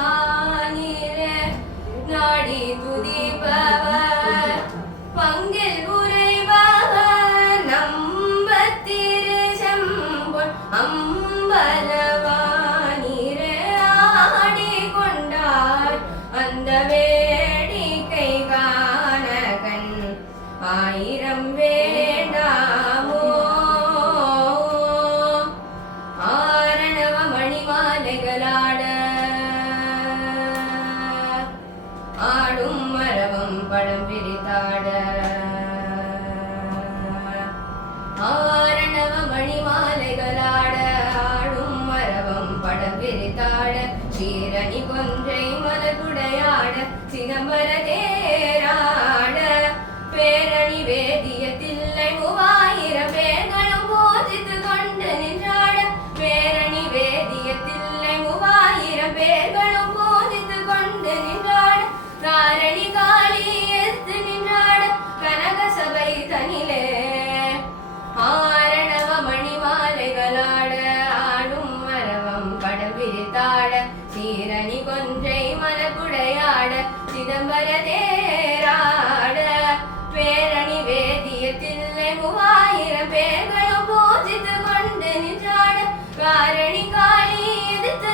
அம்பலவானிரே நாடி துதிப்பவர் பங்கில் உரைபவர் நம்பத்திரு செம்பொன் அம்பலவானிரே ஆடி கொண்டார் அந்த வேடிக்கை காண கண் ஆயிரம் வேண்டாமோ ஆரணவ மணிமாலைகளாட ஆடும் மரபம் படம் பிரித்தாட ஆரணவ மணிமாலைகளாட ஆடும் மரபம் படம் பிரித்தாட சீரணி கொன்றை மலகுடையாட சிதம்பர தேராட பேரணி வேதியத்தில்லை 3000 பேர்களும் பூஜித்து கொண்டு நின்றாட பேரணி வேதியத்தில்லை 3000 பேர்களும் பூஜித்து கொண்டு நின்றாட காரணி காளி எத்து நின்றாட கனக சபை தனிலே ஆரணவ மணிமாலைகளாட ஆடும் மரவம் படம் பிரித்தாட சீரணி கொன்றை மலகுடையாட சிதம்பர தேராட பேரணி வேதியத்தில்லை 3000 பேர்களும் பூஜித்து கொண்டு நின்றாட காரணி காளி எதிர்த்து